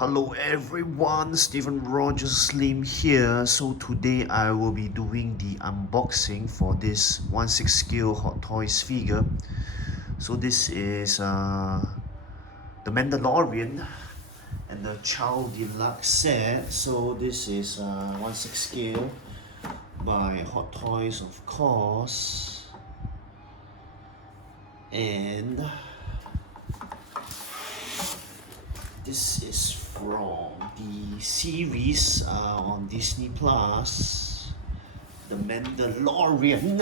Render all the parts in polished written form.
Hello everyone, Stephen Rogers Slim here. So today I will be doing the unboxing for this 1/6 scale Hot Toys figure. So this is the Mandalorian and the Child Deluxe set. So this is 1/6 scale by Hot Toys, of course. And this is from the series on Disney Plus, The Mandalorian.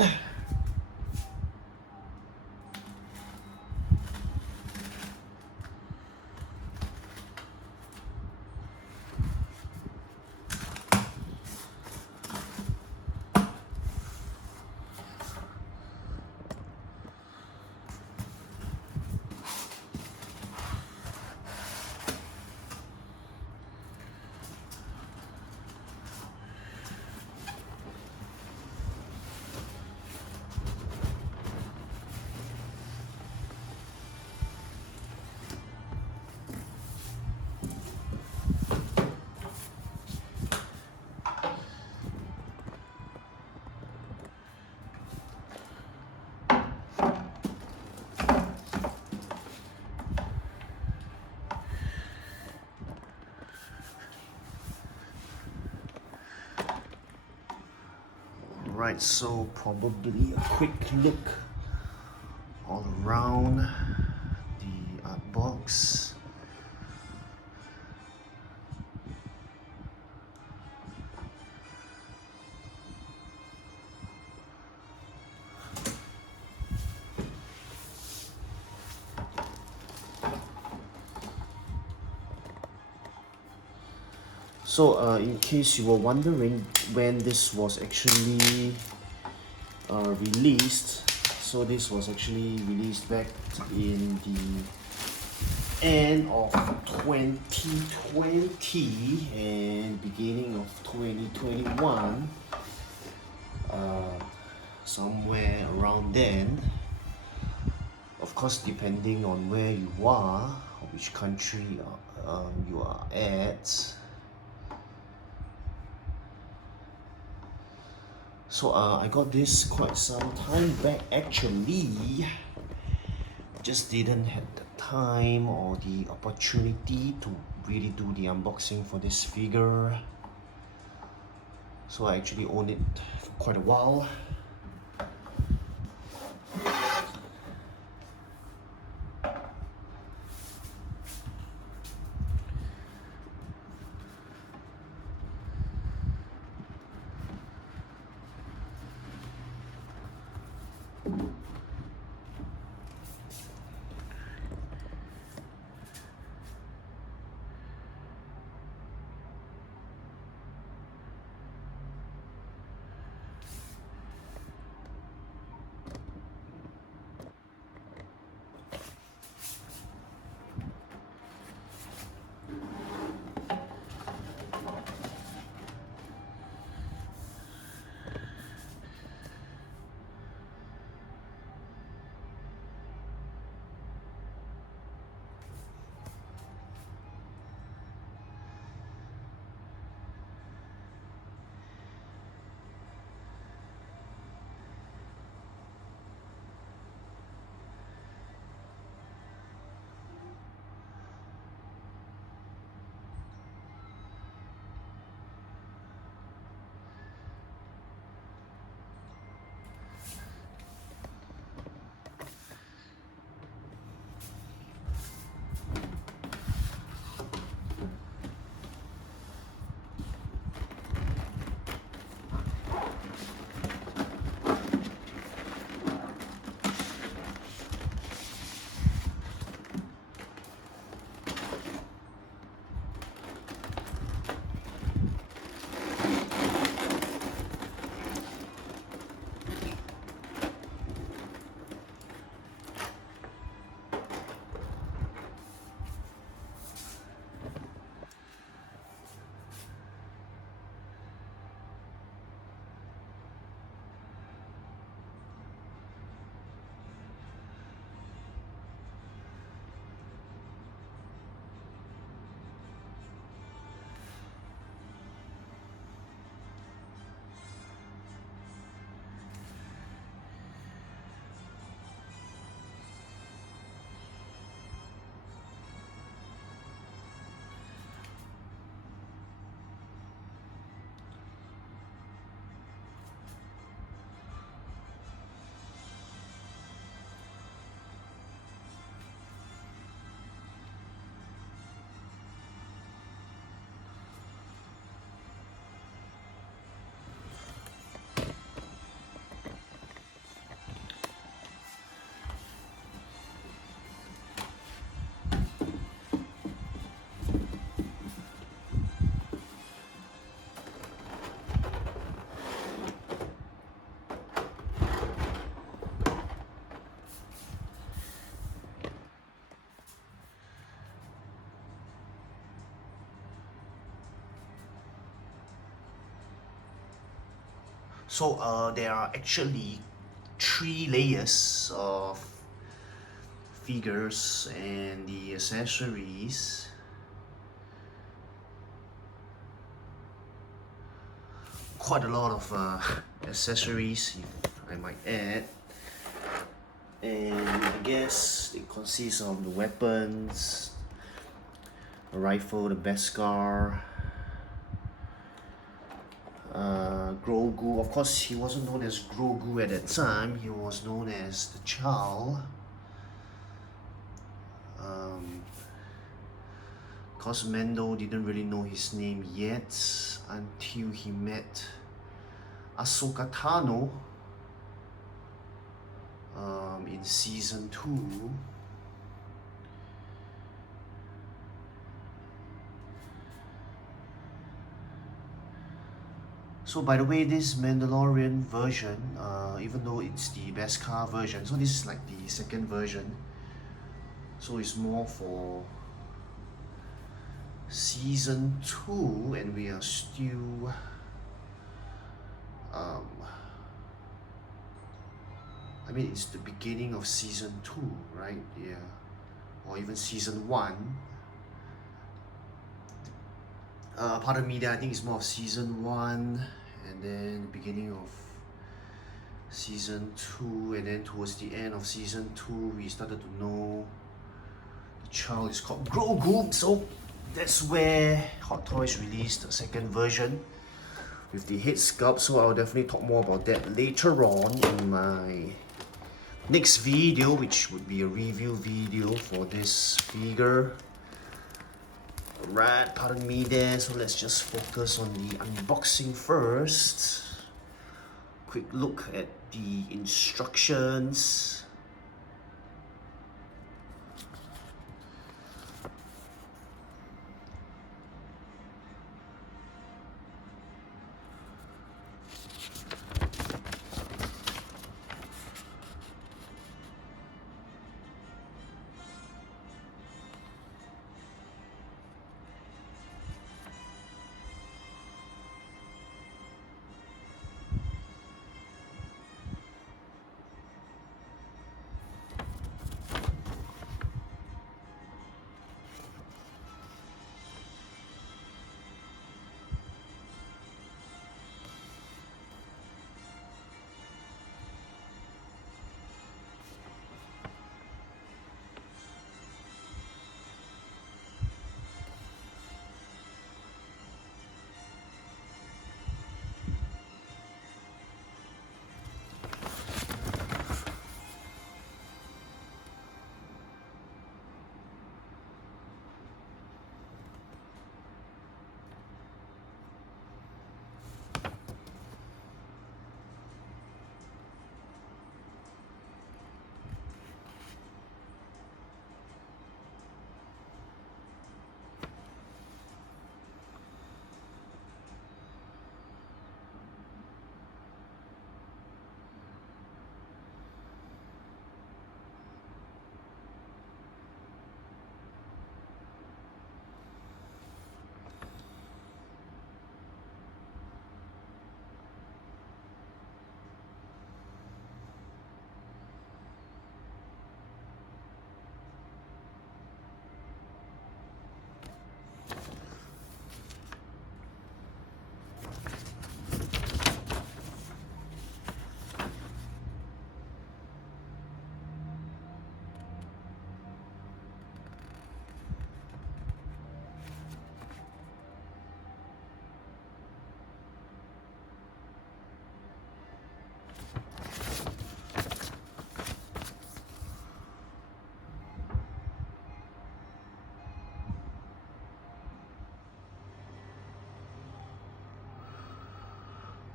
Right, so probably a quick look all around the art box. So in case you were wondering when this was actually released, so this was actually released back in the end of 2020 and beginning of 2021, somewhere around then. Of course, depending on where you are or which country you are at. So I got this quite some time back actually. Just didn't have the time or the opportunity to really do the unboxing for this figure. So I actually own it for quite a while. So there are actually 3 layers of figures and the accessories. Quite a lot of accessories, if I might add. And I guess it consists of the weapons, a rifle, the Beskar, Grogu. Of course, he wasn't known as Grogu at that time. He was known as the child. Because Mando didn't really know his name yet until he met Ahsoka Tano in season 2. So by the way, this Mandalorian version, even though it's the Beskar version, so this is like the second version. So it's more for season 2, and we are still I mean, it's the beginning of season 2, right? Yeah, or even season 1. Pardon me, I think it's more of season 1, and then the beginning of season 2, and then towards the end of season 2, we started to know the child is called Grogu. So that's where Hot Toys released the second version with the head sculpt. So I'll definitely talk more about that later on in my next video, which would be a review video for this figure. Alright, pardon me there, so let's just focus on the unboxing first. Quick look at the instructions.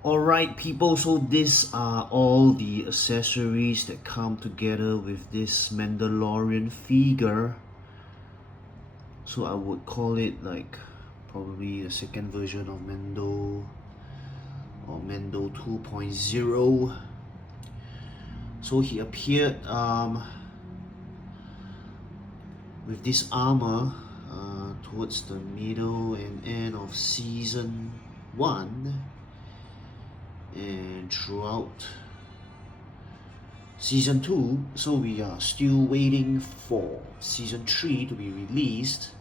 Alright people, so these are all the accessories that come together with this Mandalorian figure. So I would call it like probably the second version of Mando, or Mando 2.0. So he appeared with this armor towards the middle and end of season 1. and throughout season 2. So we are still waiting for season 3 to be released.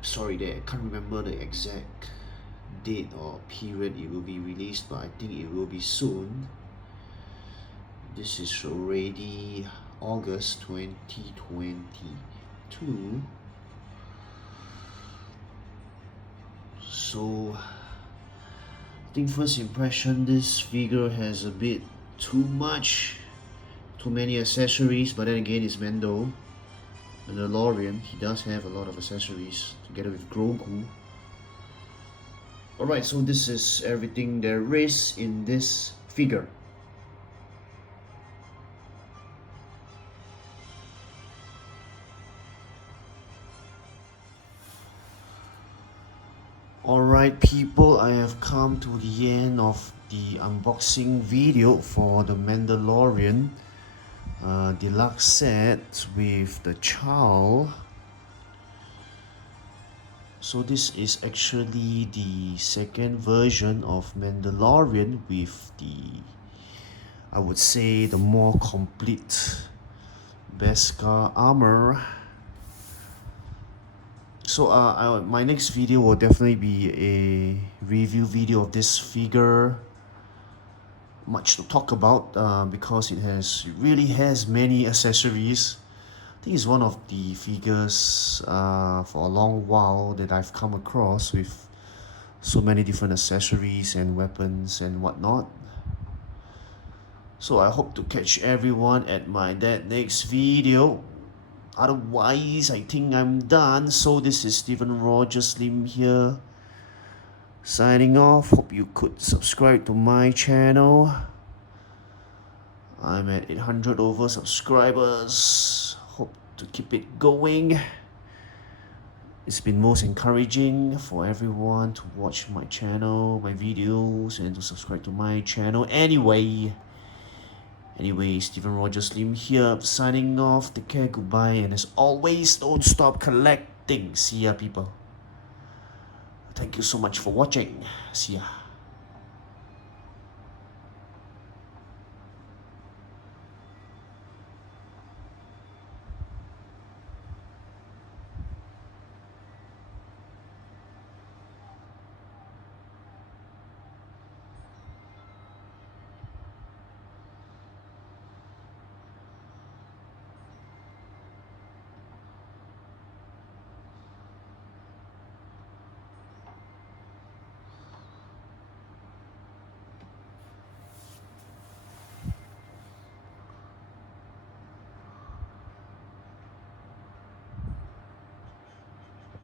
Sorry, I can't remember the exact date or period it will be released, but I think it will be soon. This is already August 2022. So I think first impression, this figure has a bit too many accessories, but then again it's Mandalorian, he does have a lot of accessories together with Grogu. Alright, so this is everything there is in this figure. Alright people, I have come to the end of the unboxing video for the Mandalorian deluxe set with the child. So this is actually the second version of Mandalorian with the, I would say, the more complete Beskar armor. So my next video will definitely be a review video of this figure. Much to talk about because it really has many accessories. I think it's one of the figures for a long while that I've come across with so many different accessories and weapons and whatnot. So I hope to catch everyone at my next video. Otherwise, I think I'm done. So this is Stephen Roger Slim here, signing off. Hope you could subscribe to my channel. I'm at 800 over subscribers. Hope to keep it going. It's been most encouraging for everyone to watch my channel, my videos, and to subscribe to my channel. Anyway, Stephen Roger Slim here, signing off. Take care, goodbye, and as always, don't stop collecting. See ya, people. Thank you so much for watching. See ya.